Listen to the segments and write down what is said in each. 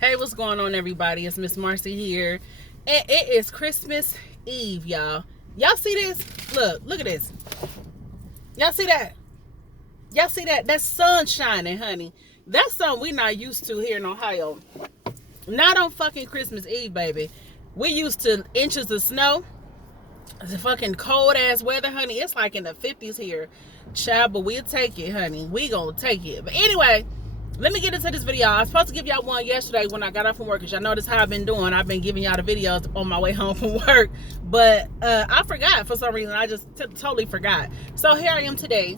Hey, what's going on, everybody? It's Miss Marcy here. And it is Christmas Eve, y'all. Y'all see this? Look at this. Y'all see that? Y'all see that? That's sun shining, honey. That's something we not used to here in Ohio. Not on fucking Christmas Eve, baby. We used to inches of snow. The fucking cold ass weather, honey. It's like in the 50s here. Child, but we'll take it, honey. We gonna take it. But anyway, let me get into this video. I was supposed to give y'all one yesterday when I got off from work, because y'all notice how I've been doing. I've been giving y'all the videos on my way home from work, but I forgot for some reason. I just totally forgot. So here I am today,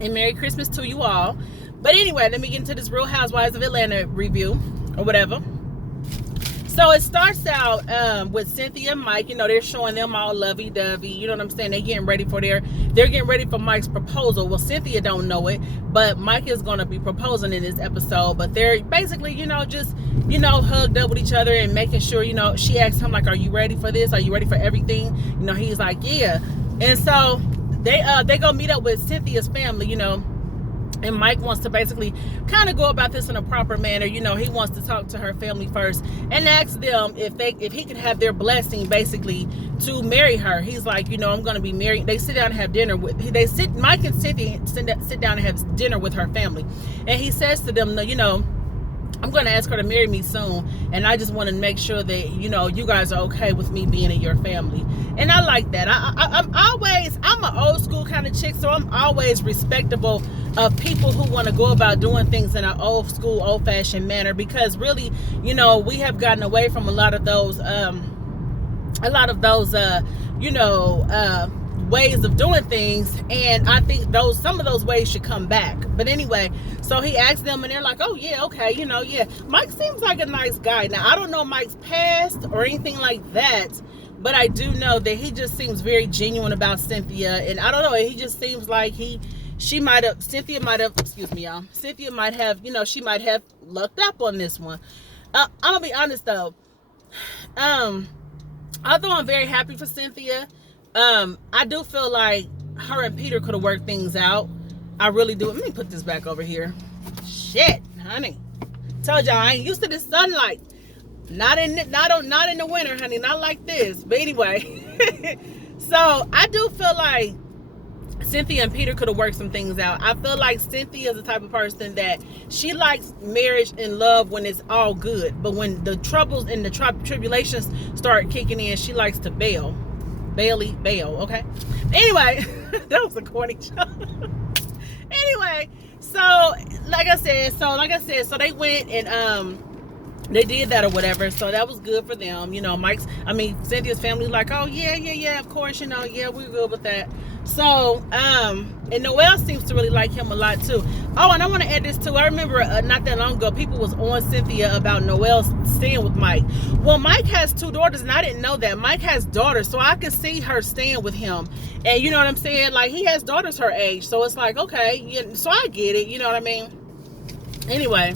and Merry Christmas to you all. But anyway, let me get into this Real Housewives of Atlanta review or whatever. So it starts out with Cynthia and Mike. You know, they're showing them all lovey-dovey. You know what I'm saying? They're getting ready for Mike's proposal. Well, Cynthia don't know it, but Mike is going to be proposing in this episode. But they're basically, you know, just, you know, hugged up with each other and making sure, you know, she asked him, like, are you ready for this? Are you ready for everything? You know, he's like, yeah. And so they go meet up with Cynthia's family, you know. And Mike wants to basically kind of go about this in a proper manner. You know, he wants to talk to her family first and ask them if he could have their blessing basically to marry her. He's like, you know, I'm going to be married. They sit down and have dinner with, Mike and Cynthia sit down and have dinner with her family. And he says to them, you know, I'm going to ask her to marry me soon, and I just want to make sure that, you know, you guys are okay with me being in your family. And I like that. I'm an old school kind of chick, so I'm always respectable of people who want to go about doing things in an old school, old fashioned manner, because really, you know, we have gotten away from a lot of those ways of doing things, and I think some of those ways should come back. But anyway, so he asked them, and they're like, oh yeah, okay, you know, yeah, Mike seems like a nice guy. Now, I don't know Mike's past or anything like that, but I do know that he just seems very genuine about Cynthia. And I don't know, he just seems like Cynthia might have, you know, she might have lucked up on this one. I'm gonna be honest though, although I'm very happy for Cynthia, I do feel like her and Peter could have worked things out. I really do. Let me put this back over here. Shit, honey. Told y'all I ain't used to this sunlight. Not in the winter, honey. Not like this. But anyway, so I do feel like Cynthia and Peter could have worked some things out. I feel like Cynthia is the type of person that she likes marriage and love when it's all good, but when the troubles and the tribulations start kicking in, she likes to bail. Bail, okay? Anyway, that was a corny joke. Anyway, so like I said, so they went and they did that or whatever, so that was good for them. You know, Cynthia's family like, oh yeah, of course, you know, yeah, we're good with that. So, and Noelle seems to really like him a lot too. Oh, and I want to add this too. I remember not that long ago, people was on Cynthia about Noelle staying with Mike. Well, Mike has 2 daughters, and I didn't know that. Mike has daughters, so I could see her staying with him. And you know what I'm saying? Like, he has daughters her age, so it's like, okay, yeah, so I get it. You know what I mean? Anyway.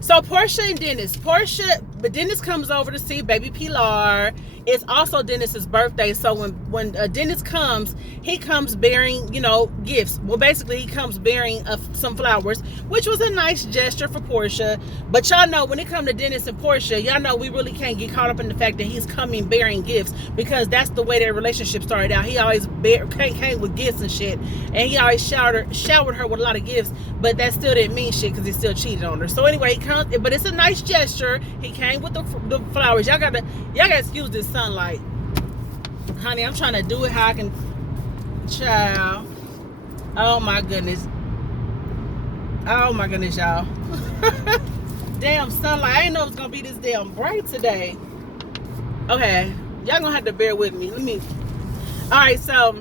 So Portia and Dennis. But Dennis comes over to see baby Pilar. It's also Dennis's birthday, so when Dennis comes, he comes bearing, you know, gifts. Well, basically, he comes bearing some flowers, which was a nice gesture for Portia. But y'all know, when it comes to Dennis and Portia, y'all know we really can't get caught up in the fact that he's coming bearing gifts, because that's the way their relationship started out. He always came with gifts and shit, and he always showered her with a lot of gifts, but that still didn't mean shit, because he still cheated on her. So anyway, he comes, but it's a nice gesture. He came with the flowers. Y'all gotta excuse this sunlight, honey. I'm trying to do it how I can. Child, oh my goodness, y'all. Damn sunlight. I didn't know it was gonna be this damn bright today. Okay, y'all gonna have to bear with me. All right, so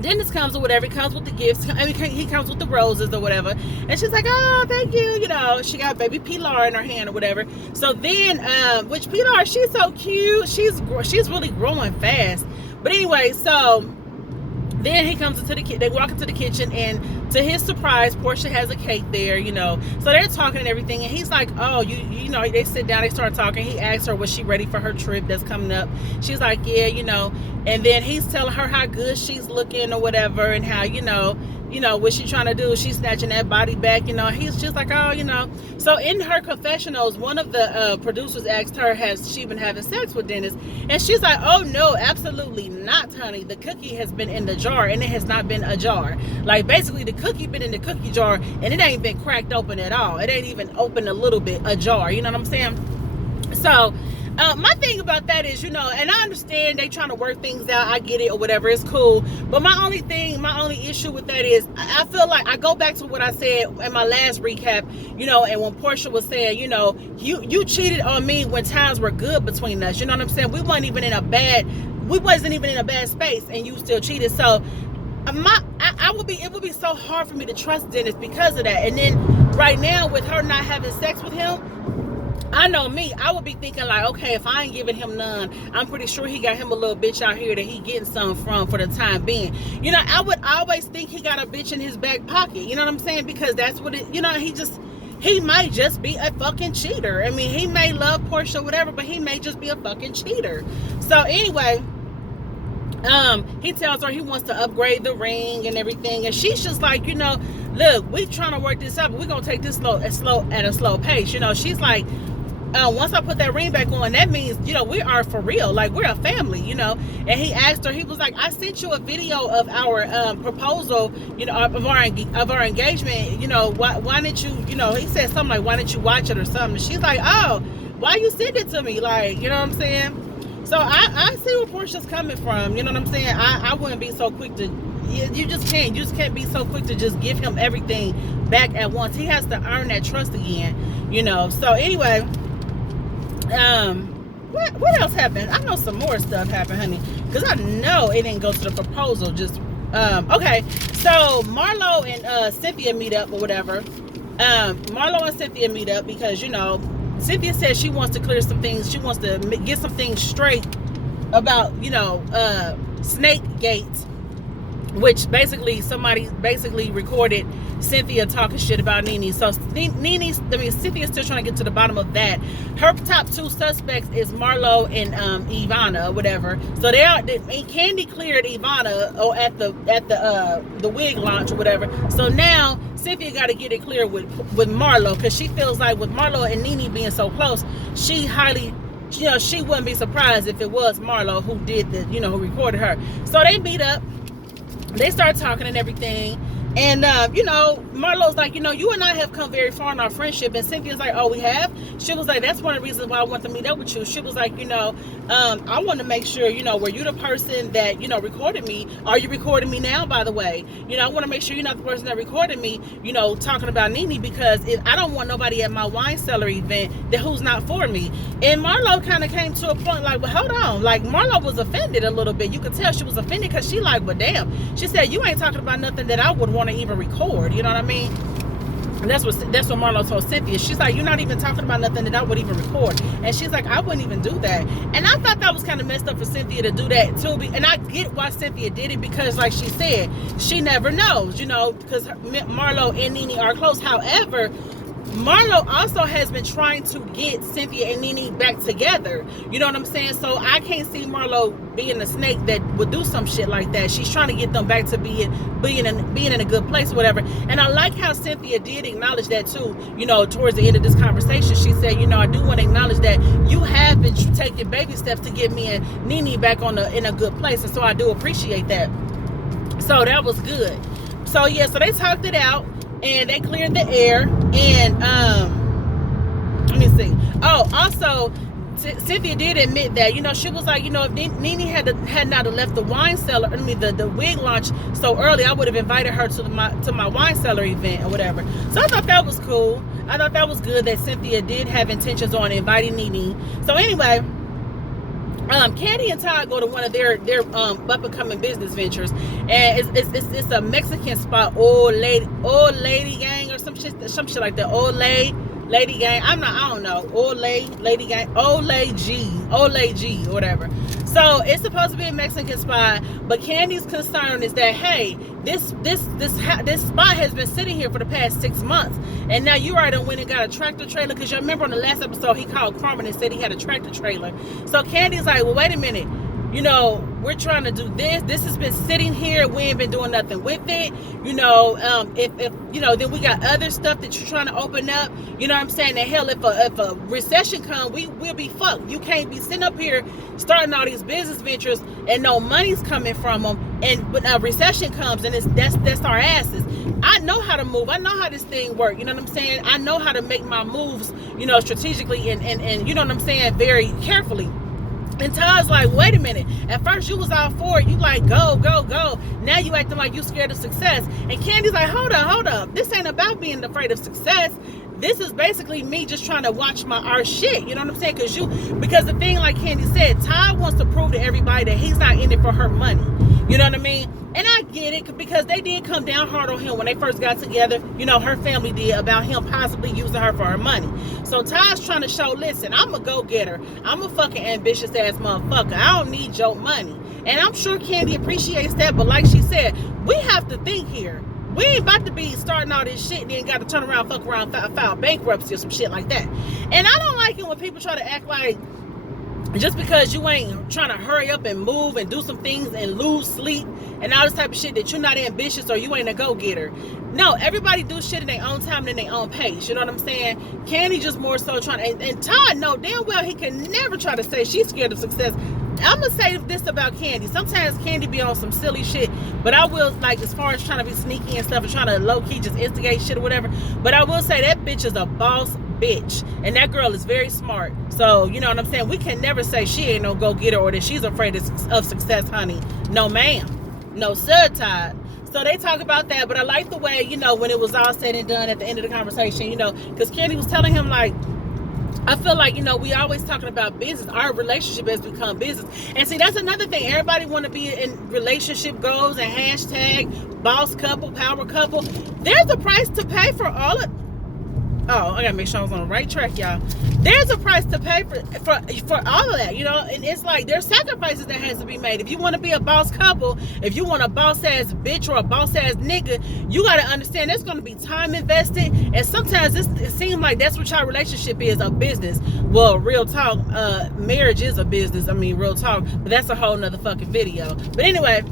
Dennis comes or whatever. He comes with the gifts. I mean, he comes with the roses or whatever. And she's like, oh, thank you. You know, she got baby Pilar in her hand or whatever. So then, which Pilar, she's so cute. She's really growing fast. But anyway, so then he comes into the kitchen. They walk into the kitchen, and to his surprise, Portia has a cake there, you know. So they're talking and everything, and he's like, oh, you know, they sit down, they start talking. He asks her, was she ready for her trip that's coming up? She's like, yeah, you know. And then he's telling her how good she's looking or whatever, and how, you know, What she trying to do? She's snatching that body back. He's just like, oh. So in her confessionals, one of the producers asked her, has she been having sex with Dennis? And she's like, oh no, absolutely not, honey. The cookie has been in the jar, and it has not been a jar. Like, basically the cookie been in the cookie jar, and it ain't been cracked open at all. It ain't even open a little bit, a jar. You know what I'm saying? So my thing about that is, and I understand they trying to work things out. I get it or whatever. It's cool. But my only issue with that is I feel like I go back to what I said in my last recap, and when Portia was saying, you cheated on me when times were good between us. You know what I'm saying? We wasn't even in a bad space, and you still cheated. So it would be so hard for me to trust Dennis because of that. And then right now, with her not having sex with him, I know me, I would be thinking like, okay, if I ain't giving him none, I'm pretty sure he got him a little bitch out here that he getting some from for the time being. I would always think he got a bitch in his back pocket. You know what I'm saying? Because that's what he might just be a fucking cheater. I mean, he may love Portia, whatever, but he may just be a fucking cheater. So anyway, he tells her he wants to upgrade the ring and everything, and she's just like, look, we trying to work this out, but we're gonna take this at a slow pace. She's like, once I put that ring back on, that means, we are for real. Like, we're a family, And he asked her, he was like, I sent you a video of our proposal, of our engagement. Why didn't you, he said something like, why didn't you watch it or something? She's like, oh, why you send it to me? Like, you know what I'm saying? So I see where Portia's coming from. You know what I'm saying? I wouldn't be so quick to, you just can't be so quick to just give him everything back at once. He has to earn that trust again, So anyway, what else happened? I know some more stuff happened, honey, because I know it didn't go to the proposal. Just okay, so Marlo and Cynthia meet up or whatever. Marlo and Cynthia meet up because Cynthia says she wants to clear some things. She wants to get some things straight about Snake Gate, which basically somebody recorded Cynthia talking shit about Nene. So Cynthia's still trying to get to the bottom of that. Her top two suspects is Marlo and Ivana or whatever. So Candy cleared Ivana at the wig launch or whatever. So now Cynthia got to get it clear with Marlo, because she feels like with Marlo and Nene being so close, she wouldn't be surprised if it was Marlo who did who recorded her. So they meet up. They start talking and everything. And, Marlo's like, you and I have come very far in our friendship. And Cynthia's like, oh, we have? She was like, that's one of the reasons why I want to meet up with you. She was like, I want to make sure, were you the person that, recorded me? Are you recording me now, by the way? I want to make sure you're not the person that recorded me, talking about Nene, because I don't want nobody at my wine cellar event who's not for me. And Marlo kind of came to a point like, well, hold on. Like, Marlo was offended a little bit. You could tell she was offended because she like, well, damn. She said, you ain't talking about nothing that I would want to even record. You know what I mean? And that's what Marlo told Cynthia. She's like, you're not even talking about nothing that I would even record. And she's like, I wouldn't even do that. And I thought that was kind of messed up for Cynthia to do that too. And I get why Cynthia did it, because like she said, she never knows, because Marlo and Nene are close. However, Marlo also has been trying to get Cynthia and Nene back together. You know what I'm saying? So I can't see Marlo being a snake that would do some shit like that. She's trying to get them back to being in a good place or whatever. And I like how Cynthia did acknowledge that too. Towards the end of this conversation, she said, I do want to acknowledge that you have been taking baby steps to get me and Nene back in a good place. And so I do appreciate that. So that was good. So yeah, so they talked it out. And they cleared the air. And let me see. Oh, also, Cynthia did admit that, she was like, if Nene had not left the wine cellar, the wig launch so early, I would have invited her to my wine cellar event or whatever. So I thought that was cool. I thought that was good that Cynthia did have intentions on inviting Nene. So anyway, Candy and Todd go to one of their up and coming business ventures, and it's a Mexican spot, old lady gang or some shit like that. Old lady gang. I don't know. Old lady gang. Old lady G or whatever. So it's supposed to be a Mexican spot, but Candy's concern is that, hey, this spot has been sitting here for the past 6 months, and now you already went and got a tractor trailer, because you remember on the last episode he called Carmen and said he had a tractor trailer. So Candy's like, well, wait a minute, you know, we're trying to do this. This has been sitting here. We ain't been doing nothing with it. You know, if you know, then we got other stuff that you're trying to open up. You know what I'm saying? And hell, if a recession comes, we'll be fucked. You can't be sitting up here starting all these business ventures and no money's coming from them. And when a recession comes, and that's our asses. I know how to move. I know how this thing works. You know what I'm saying? I know how to make my moves, you know, strategically and you know what I'm saying, very carefully. And Todd's like, wait a minute. At first you was all for it. You like, go, go, go. Now you acting like you scared of success. And Candy's like, hold up. This ain't about being afraid of success. This is basically me just trying to watch our shit. You know what I'm saying? Because the thing, like Candy said, Todd wants to prove to everybody that he's not in it for her money. You know what I mean? And I get it, because they did come down hard on him when they first got together. You know, her family did, about him possibly using her for her money. So Todd's trying to show, listen, I'm a go-getter. I'm a fucking ambitious ass motherfucker. I don't need your money. And I'm sure Candy appreciates that. But like she said, we have to think here. We ain't about to be starting all this shit and then got to turn around, fuck around, file bankruptcy or some shit like that. And I don't like it when people try to act like just because you ain't trying to hurry up and move and do some things and lose sleep and all this type of shit, that you're not ambitious or you ain't a go-getter. No, everybody do shit in their own time and in their own pace. You know what I'm saying? Candy just more so trying to, and Todd know damn well he can never try to say she's scared of success. I'm gonna say this about Candy. Sometimes Candy be on some silly shit, but I will, like, as far as trying to be sneaky and stuff and trying to low-key just instigate shit or whatever, but I will say that bitch is a boss bitch, and that girl is very smart. So, you know what I'm saying? We can never say she ain't no go-getter or that she's afraid of success, honey. No, ma'am. No, sir, Todd. So they talk about that, but I like the way, you know, when it was all said and done at the end of the conversation, you know, because Candy was telling him, like, I feel like, you know, we always talking about business. Our relationship has become business. And see, that's another thing. Everybody want to be in relationship goals and hashtag boss couple, power couple. There's a price to pay for all of... Oh, I gotta make sure I was on the right track, y'all. There's a price to pay for all of that, you know, and it's like there's sacrifices that has to be made. If you want to be a boss couple, if you want a boss ass bitch or a boss ass nigga, you gotta understand there's gonna be time invested, and sometimes it seems like that's what your relationship is, a business. Well, real talk, marriage is a business. I mean, real talk, but that's a whole nother fucking video. But anyway,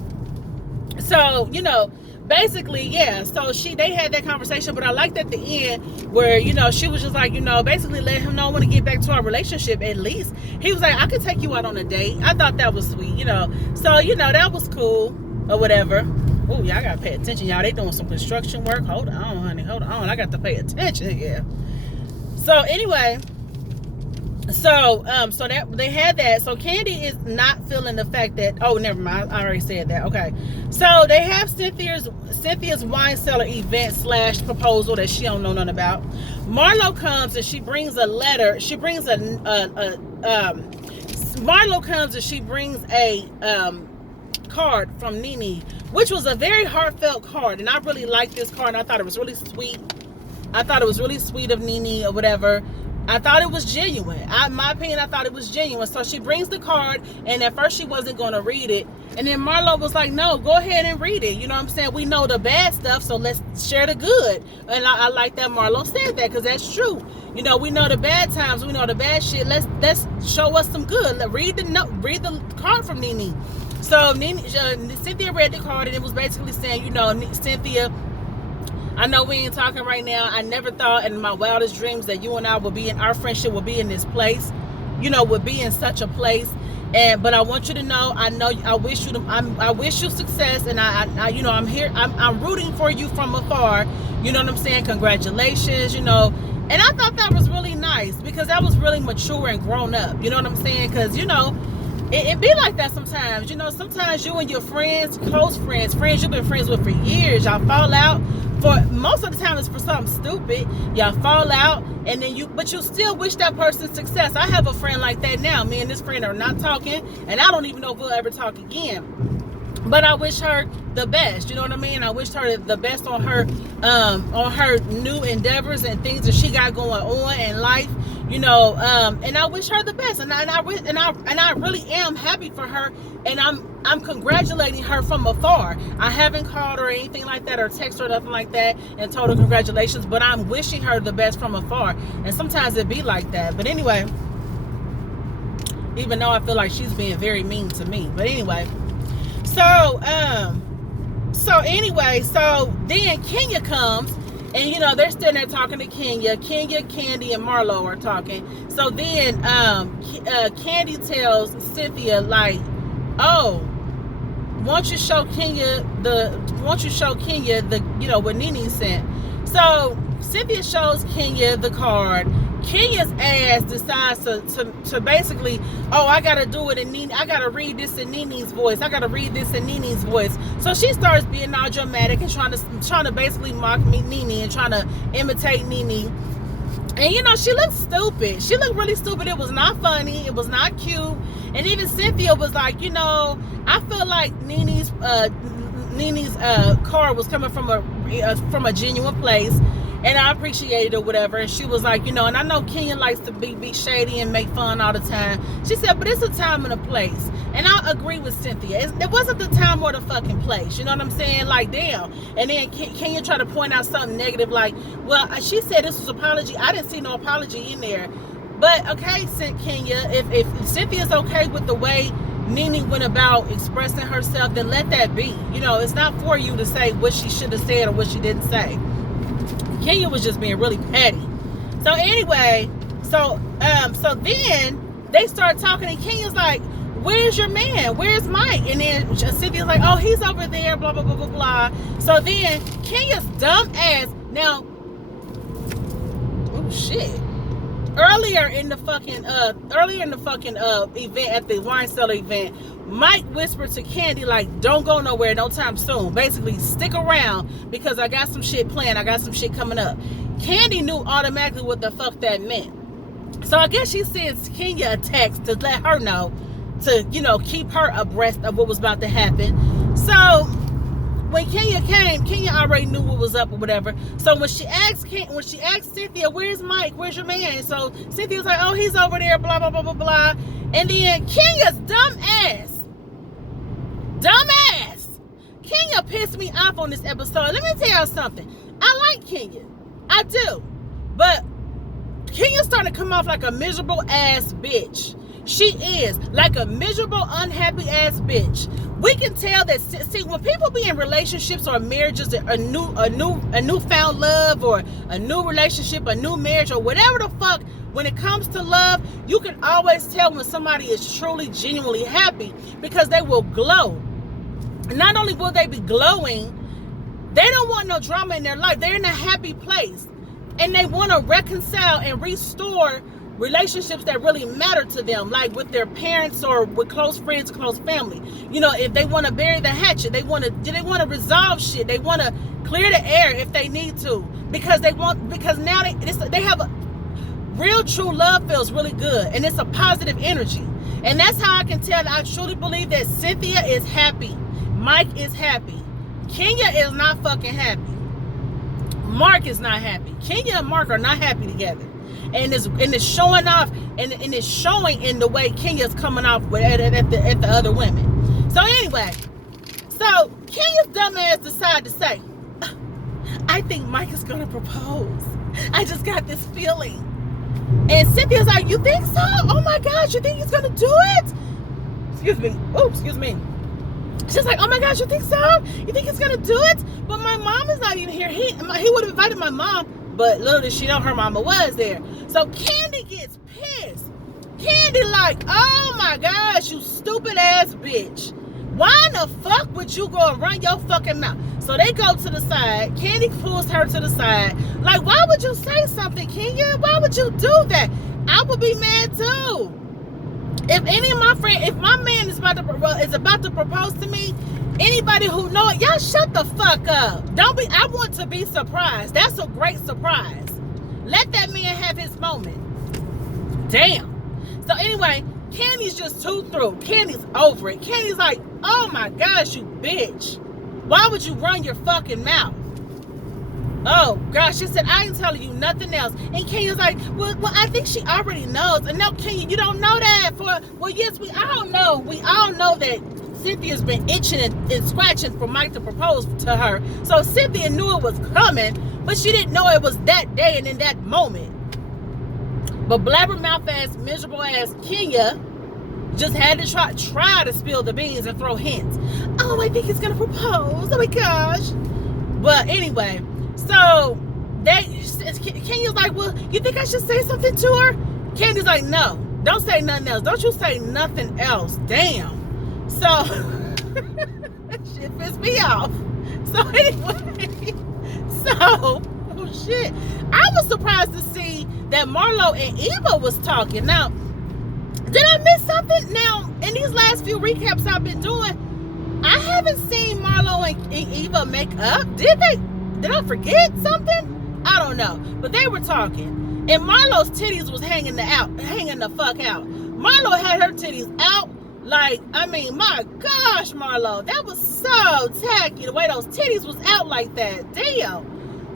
so, you know, basically, yeah, so they had that conversation, but I liked at the end where, you know, she was just like, you know, basically let him know I want to get back to our relationship at least. He was like, I could take you out on a date. I thought that was sweet, you know. So, you know, that was cool or whatever. Oh, y'all got to pay attention, y'all. They doing some construction work. Hold on, honey. Hold on. I got to pay attention, yeah. So, anyway... So that they had that. So Candy is not feeling the fact that, oh, never mind, I already said that. Okay. So they have Cynthia's wine cellar event / proposal that she don't know nothing about. Marlo comes and she brings a letter. Marlo comes and she brings a card from Nene, which was a very heartfelt card, and I really liked this card. And I thought it was really sweet. I thought it was really sweet of Nene or whatever. I thought it was genuine. In my opinion, I thought it was genuine. So she brings the card, and at first she wasn't going to read it. And then Marlo was like, no, go ahead and read it. You know what I'm saying? We know the bad stuff, so let's share the good. And I like that Marlo said that, because that's true. You know, we know the bad times. We know the bad shit. Let's show us some good. Read the card from Nene. So Cynthia read the card, and it was basically saying, you know, Cynthia, I know we ain't talking right now. I never thought in my wildest dreams that you and I would be our friendship would be in this place, you know, would be in such a place. But I want you to know, I wish you success, and I you know, I'm here, I'm rooting for you from afar. You know what I'm saying? Congratulations, you know. And I thought that was really nice, because that was really mature and grown up. You know what I'm saying? Because, you know, it be like that sometimes. You know, sometimes you and your friends, close friends you've been friends with for years, y'all fall out. For most of the time, it's for something stupid. Y'all fall out, and then but you still wish that person success. I have a friend like that now. Me and this friend are not talking, and I don't even know if we'll ever talk again. But I wish her the best. You know what I mean? I wish her the best on her new endeavors and things that she got going on in life. You know, and I wish her the best, and I really am happy for her, and I'm congratulating her from afar. I haven't called her or anything like that, or text her or nothing like that and told her congratulations, but I'm wishing her the best from afar. And sometimes it be like that. But anyway, even though I feel like she's being very mean to me. But anyway, so then Kenya comes, and you know they're sitting there talking to Kenya, Candy, and Marlo are talking. So then Candy tells Cynthia like, oh, won't you show Kenya the you know what Nene sent. So Cynthia shows Kenya the card. Kenya's ass decides to basically, oh, I gotta do it in Nene, I gotta read this in Nene's voice, so she starts being all dramatic and trying to basically mock me, Nene, and trying to imitate Nene. And you know, she looked stupid. She looked really stupid. It was not funny. It was not cute. And even Cynthia was like, you know, I feel like Nene's card was coming from a genuine place, and I appreciated it or whatever. And she was like, you know, and I know Kenya likes to be shady and make fun all the time. She said, but it's a time and a place. And I agree with Cynthia. It wasn't the time or the fucking place. You know what I'm saying? Like, damn. And then Kenya tried to point out something negative, like, well, she said this was apology. I didn't see no apology in there. But okay, Kenya, if Cynthia's okay with the way Nene went about expressing herself, then let that be. You know, it's not for you to say what she should have said or what she didn't say. Kenya was just being really petty. So anyway, so then they start talking, and Kenya's like, where's your man? Where's Mike? And then Cynthia's like, oh, he's over there, blah, blah, blah, blah, blah. So then Kenya's dumb ass, now, oh shit. Earlier in the fucking event, at the wine cellar event, Mike whispered to Candy like, don't go nowhere no time soon. Basically, stick around because I got some shit planned. I got some shit coming up. Candy knew automatically what the fuck that meant. So I guess she sends Kenya a text to let her know, to, you know, keep her abreast of what was about to happen. So when Kenya came, Kenya already knew what was up or whatever. So when she asked Cynthia, where's Mike? Where's your man? So Cynthia's like, oh, he's over there, blah, blah, blah, blah, blah. And then Kenya's dumb ass. Kenya pissed me off on this episode. Let me tell y'all something. I like Kenya. I do. But Kenya's starting to come off like a miserable ass bitch. She is like a miserable, unhappy ass bitch. We can tell that. See, when people be in relationships or marriages, a newfound love, or a new relationship, a new marriage, or whatever the fuck, when it comes to love, you can always tell when somebody is truly, genuinely happy, because they will glow. Not only will they be glowing, they don't want no drama in their life. They're in a happy place, and they want to reconcile and restore relationships that really matter to them, like with their parents or with close friends, close family. You know, if they want to bury the hatchet, they want to resolve shit. They want to clear the air if they need to, because now they have a real true love, feels really good, and it's a positive energy. And that's how I can tell that I truly believe that Cynthia is happy, Mike is happy, Kenya is not fucking happy, Mark is not happy. Kenya and Mark are not happy together. And it's showing off, and it's showing in the way Kenya's coming off at the other women. So anyway, so Kenya's dumbass decided to say, I think Mike is gonna propose. I just got this feeling. And Cynthia's like, you think so? Oh my gosh, you think he's gonna do it? Excuse me. Oh, excuse me. She's like, oh my gosh, you think so? You think he's gonna do it? But my mom is not even here. He would have invited my mom. But little did she know her mama was there. So Candy gets pissed. Candy like, oh my gosh, you stupid ass bitch. Why in the fuck would you go and run your fucking mouth? So they go to the side. Candy pulls her to the side. Like, why would you say something, Kenya? Why would you do that? I would be mad too. If any of my friends, if my man is about to propose to me, anybody who know it, y'all shut the fuck up. I want to be surprised. That's a great surprise. Let that man have his moment. Damn. So anyway, Candy's just too through. Candy's over it. Candy's like, oh my gosh, you bitch. Why would you run your fucking mouth? Oh gosh, she said, I ain't telling you nothing else. And Kenya's like, well, I think she already knows. And no, Kenya, you don't know that. Well, yes, we all know. We all know that Cynthia's been itching and scratching for Mike to propose to her. So Cynthia knew it was coming, but she didn't know it was that day and in that moment. But blabbermouth ass, miserable ass Kenya just had to try to spill the beans and throw hints. Oh, I think he's gonna propose. Oh my gosh. But anyway, so Kenya's like, well, you think I should say something to her? Candy's like, no, don't say nothing else. Don't you say nothing else. Damn. So shit pissed me off. So anyway, oh shit. I was surprised to see that Marlo and Eva was talking. Now, did I miss something? Now, in these last few recaps I've been doing, I haven't seen Marlo and Eva make up. Did I forget something? I don't know. But they were talking. And Marlo's titties was hanging the fuck out. Marlo had her titties out. Like, I mean, my gosh, Marlo. That was so tacky. The way those titties was out like that. Damn.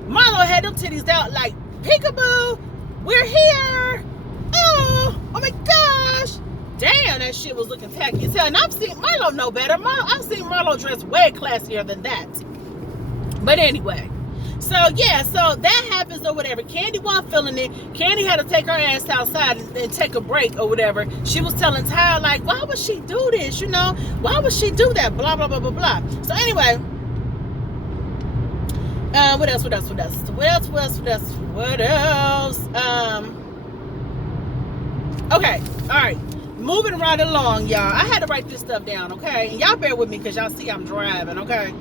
Marlo had them titties out like, peekaboo, we're here. Oh my gosh. Damn, that shit was looking tacky as hell. And I've seen Marlo know better. I've seen Marlo dress way classier than that. But anyway, so yeah, so that happens or whatever. Candy wasn't feeling it. Candy had to take her ass outside and take a break or whatever. She was telling Ty, like, why would she do this? You know, why would she do that? Blah, blah, blah, blah, blah. So anyway, what else? Okay, all right. Moving right along, y'all. I had to write this stuff down, okay? And y'all bear with me because y'all see I'm driving, okay?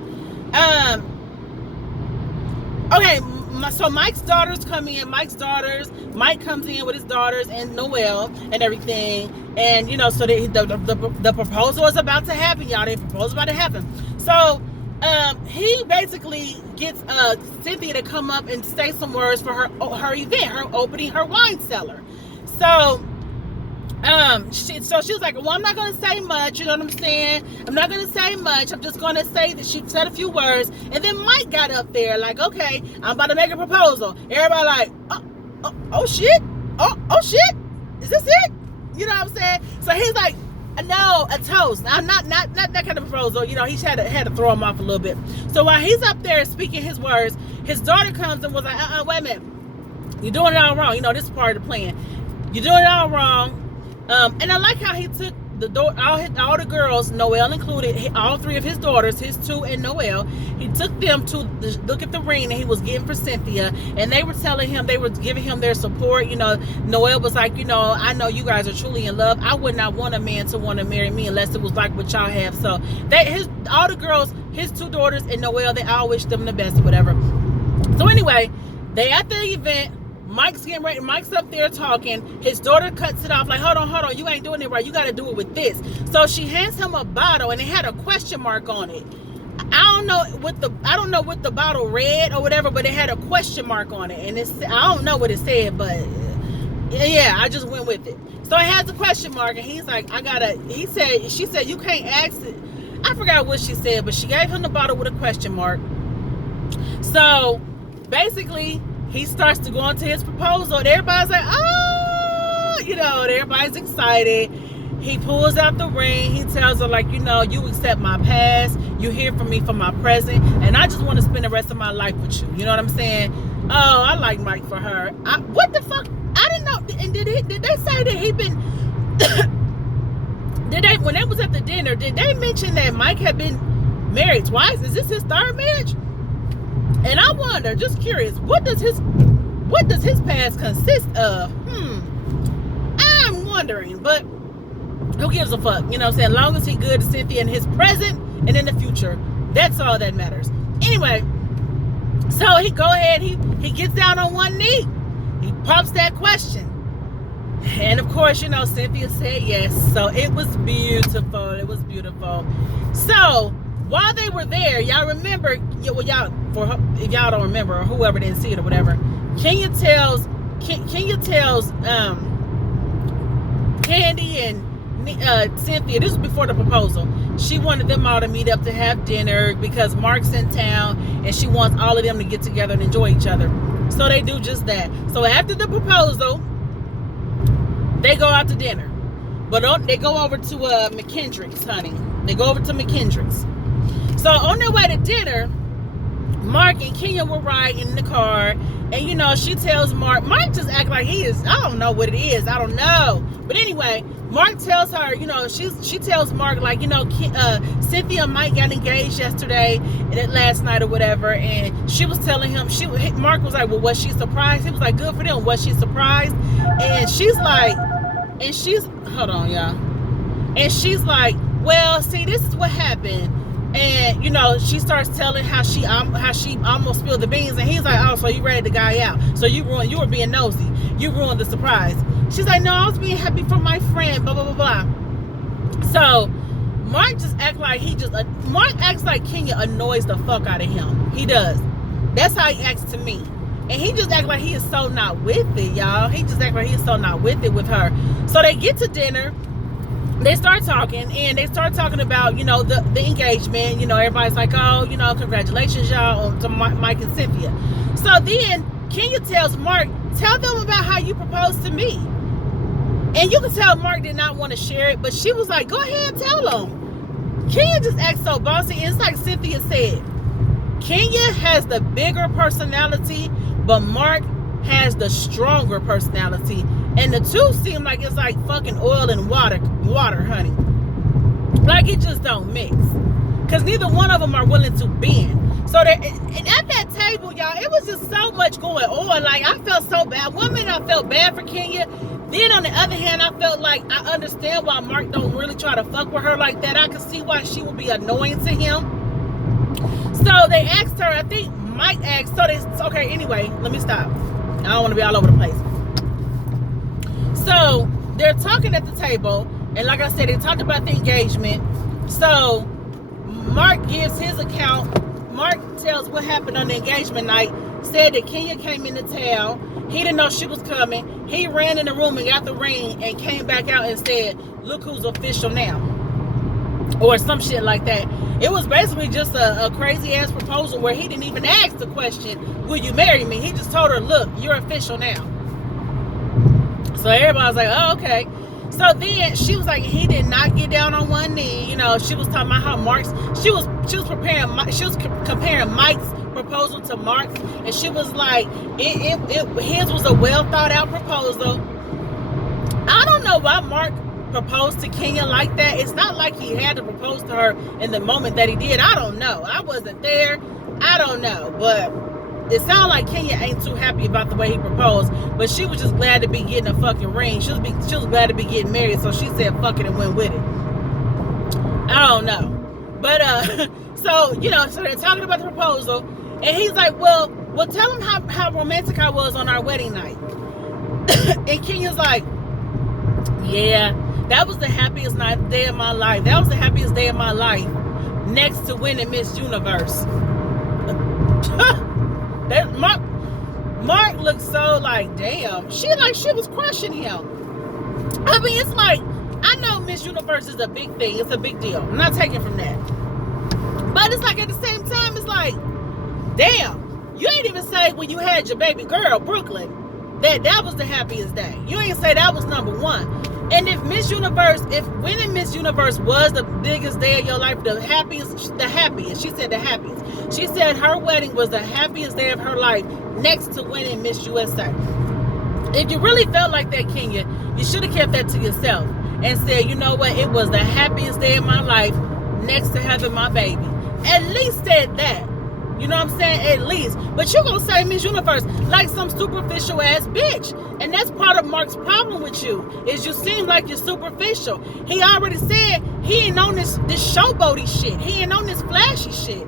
Okay, so Mike's daughters come in. Mike comes in with his daughters and Noelle and everything. And, you know, so the proposal is about to happen, y'all. The proposal is about to happen. So, he basically gets Cynthia to come up and say some words for her event, her opening her wine cellar. So, she was like, well, I'm not going to say much, you know what I'm saying? I'm not going to say much. I'm just going to say that she said a few words. And then Mike got up there like, okay, I'm about to make a proposal. Everybody like, oh shit. Oh shit. Is this it? You know what I'm saying? So he's like, no, a toast. Not that kind of proposal. You know, he had to throw him off a little bit. So while he's up there speaking his words, his daughter comes and was like, wait a minute. You're doing it all wrong. You know, this is part of the plan. You're doing it all wrong. And I like how he took all the girls, Noelle included, all three of his daughters, his two and Noelle. He took them to look at the ring that he was getting for Cynthia, and they were telling him, they were giving him their support. You know, Noelle was like, you know, I know you guys are truly in love. I would not want a man to want to marry me unless it was like what y'all have. So all the girls, his two daughters and Noelle, they all wish them the best or whatever. So anyway, they at the event. Mike's getting ready. Mike's up there talking. His daughter cuts it off like, hold on. You ain't doing it right. You got to do it with this. So she hands him a bottle and it had a question mark on it. I don't know what the bottle read or whatever, but it had a question mark on it. And I don't know what it said, but yeah, I just went with it. So it has a question mark and he's like, she said, you can't ask it. I forgot what she said, but she gave him the bottle with a question mark. So basically, he starts to go into his proposal and everybody's like, oh, you know, everybody's excited. He pulls out the ring. He tells her, like, you know, you accept my past. You hear from me for my present. And I just want to spend the rest of my life with you. You know what I'm saying? Oh, I like Mike for her. What the fuck? I didn't know. And did they say that he been... when they was at the dinner, did they mention that Mike had been married twice? Is this his third marriage? And I wonder, just curious, what does his past consist of? I'm wondering, but who gives a fuck? You know what I'm saying? As long as he good to Cynthia in his present and in the future, that's all that matters. Anyway, so he gets down on one knee. He pops that question. And of course, you know, Cynthia said yes. So it was beautiful. It was beautiful. So while they were there, y'all remember, if y'all don't remember, or whoever didn't see it or whatever, Kenya tells Candy and Cynthia, this was before the proposal, she wanted them all to meet up to have dinner because Mark's in town and she wants all of them to get together and enjoy each other. So they do just that. So after the proposal, they go out to dinner. But they go over to McKendrick's, honey. They go over to McKendrick's. So on their way to dinner, Mark and Kenya were riding in the car, and you know, she tells Mark just act like he is, I don't know what it is, I don't know. But anyway, Mark tells her, you know, she tells Mark, like, you know, Cynthia and Mike got engaged yesterday and last night or whatever, and she was telling him, Mark was like, well, was she surprised? He was like, good for them, was she surprised? And she's like, hold on, y'all. And she's like, well, see, this is what happened. And, you know, she starts telling how she almost spilled the beans. And he's like, oh, so you ratted the guy out. So you were being nosy. You ruined the surprise. She's like, no, I was being happy for my friend, blah, blah, blah, blah. So Mark acts like Kenya annoys the fuck out of him. He does. That's how he acts to me. And he just acts like he is so not with it, y'all. He just acts like he is so not with it with her. So they get to dinner. They start talking, and they start talking about, you know, the engagement. You know, everybody's like, oh, you know, congratulations, y'all, to Mike and Cynthia. So then Kenya tells Mark, tell them about how you proposed to me. And you can tell Mark did not want to share it, but she was like, go ahead, tell them. Kenya just acts so bossy. It's like Cynthia said, Kenya has the bigger personality, but Mark has the stronger personality. And the two seem like it's like fucking oil and water, honey. Like it just don't mix. Because neither one of them are willing to bend. So and at that table, y'all, it was just so much going on. Like, I felt so bad. One minute I felt bad for Kenya. Then on the other hand, I felt like I understand why Mark don't really try to fuck with her like that. I could see why she would be annoying to him. So they asked her, I think Mike asked, okay, anyway, let me stop. I don't want to be all over the place. So they're talking at the table, and like I said, they talked about the engagement. So Mark gives his account. Mark tells what happened on the engagement night, said that Kenya came into town. He didn't know she was coming. He ran in the room and got the ring and came back out and said, look who's official now. Or some shit like that. It was basically just a crazy ass proposal where he didn't even ask the question, will you marry me? He just told her, look, you're official now. So everybody was like, oh, okay. So then she was like, he did not get down on one knee. You know, she was talking about how she was comparing Mike's proposal to Mark's, and she was like, his was a well thought out proposal. I don't know why Mark proposed to Kenya like that. It's not like he had to propose to her in the moment that he did. I don't know. I wasn't there. I don't know, but it sounded like Kenya ain't too happy about the way he proposed, but she was just glad to be getting a fucking ring. She was glad to be getting married, so she said fuck it and went with it. I don't know. But, so, you know, so they're talking about the proposal, and he's like, well, tell him how romantic I was on our wedding night. And Kenya's like, yeah, that was the happiest day of my life. That was the happiest day of my life, next to winning Miss Universe. Mark looked so like, damn. She was crushing him. I mean, it's like, I know Miss Universe is a big thing. It's a big deal. I'm not taking from that. But it's like, at the same time, it's like, damn. You ain't even say when you had your baby girl, Brooklyn, that was the happiest day. You ain't say that was number one. And if winning Miss Universe was the biggest day of your life, the happiest, she said the happiest. She said her wedding was the happiest day of her life, next to winning Miss USA. If you really felt like that, Kenya, you should have kept that to yourself and said, you know what, it was the happiest day of my life, next to having my baby. At least said that. You know what I'm saying? At least. But you're going to say Miss Universe like some superficial ass bitch. And that's part of Mark's problem with you, is you seem like you're superficial. He already said he ain't on this showboaty shit. He ain't on this flashy shit.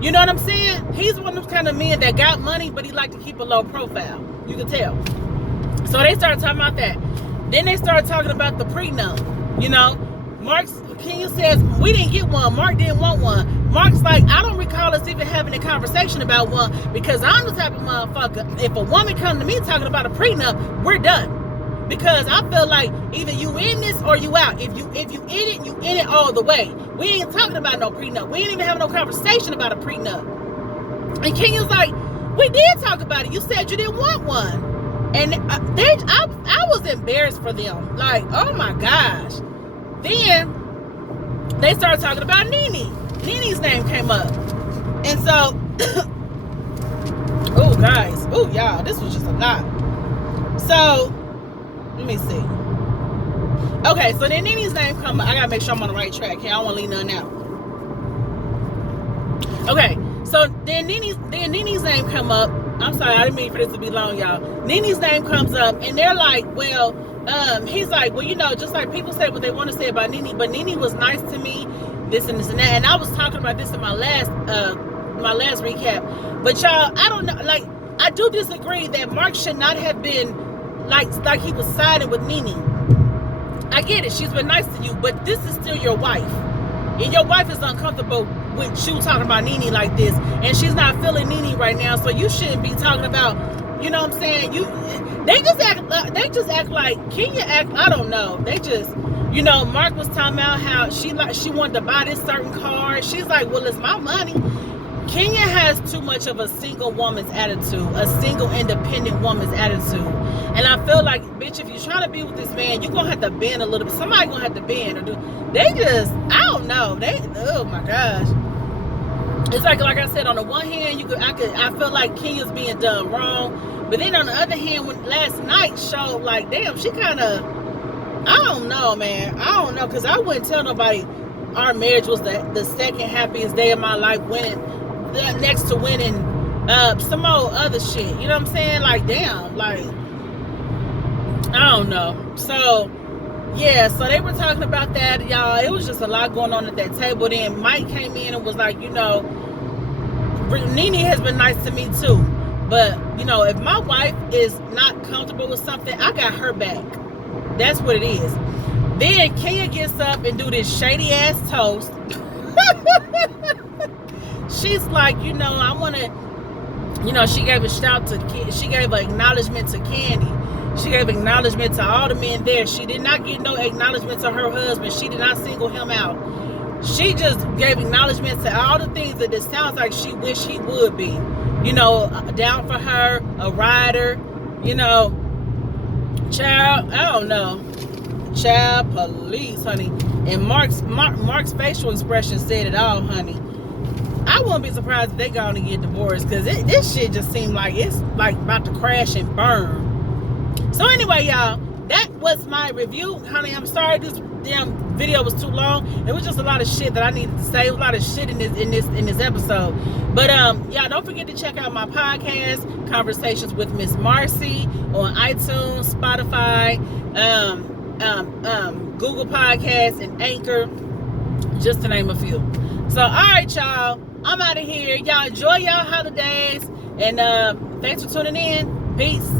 You know what I'm saying? He's one of those kind of men that got money, but he like to keep a low profile. You can tell. So they started talking about that. Then they started talking about the prenup. You know, Kenya says, we didn't get one. Mark didn't want one. Mark's like, I don't recall us even having a conversation about one, because I'm the type of motherfucker, if a woman come to me talking about a prenup, we're done. Because I feel like either you in this or you out. If you in it, you in it all the way. We ain't talking about no prenup. We ain't even having no conversation about a prenup. And Kenya's like, we did talk about it. You said you didn't want one. And I was embarrassed for them. Like, oh my gosh. Then they started talking about Nene. Nene's name came up. And so guys. Oh, y'all, this was just a lot. So, let me see. Okay, so then Nene's name come up. I gotta make sure I'm on the right track here. I don't want to leave nothing out. Okay, so then Nene's name come up. I'm sorry, I didn't mean for this to be long, y'all. Nene's name comes up, and they're like, well, he's like, well, you know, just like people say what they want to say about Nene, but Nene was nice to me, this and this and that. And I was talking about this in my last recap. But y'all, I don't know, like, I do disagree that Mark should not have been like he was siding with Nene. I get it, she's been nice to you, but this is still your wife. And your wife is uncomfortable with you talking about Nene like this, and she's not feeling Nene right now, so you shouldn't be talking about, you know what I'm saying? They just act like Kenya act. I don't know. They just, you know, Mark was talking about how she wanted to buy this certain car. She's like, well, it's my money. Kenya has too much of a single woman's attitude, a single independent woman's attitude. And I feel like, bitch, if you're trying to be with this man, you're going to have to bend a little bit. Somebody going to have to bend. They just, I don't know. Oh my gosh. It's like I said, on the one hand, I feel like Kenya's being done wrong. But then on the other hand, when last night showed, like, damn, she kind of, I don't know, man. I don't know. Because I wouldn't tell nobody our marriage was the second happiest day of my life, next to winning some old other shit. You know what I'm saying? Like, damn, like, I don't know. So, yeah, so they were talking about that, y'all. It was just a lot going on at that table. Then Mike came in and was like, you know, Nene has been nice to me too. But, you know, if my wife is not comfortable with something, I got her back. That's what it is. Then Kenya gets up and do this shady ass toast. She's like, you know, I want to, you know, she gave a shout to, she gave an acknowledgement to Candy. She gave acknowledgement to all the men there. She did not give no acknowledgement to her husband. She did not single him out. She just gave acknowledgement to all the things that it sounds like she wished he would be. You know, down for her, a rider, you know, child, I don't know. Child, police, honey. And Mark's facial expression said it all, honey. I wouldn't be surprised if they go on and get divorced, because this shit just seemed like it's like about to crash and burn. So anyway, y'all, that was my review, honey. I'm sorry this damn video was too long. It was just a lot of shit that I needed to say. A lot of shit in this episode. But y'all, don't forget to check out my podcast, Conversations with Miss Marcy, on iTunes, Spotify, Google Podcasts, and Anchor, just to name a few. So, all right, y'all, I'm out of here. Y'all enjoy y'all holidays, and thanks for tuning in. Peace.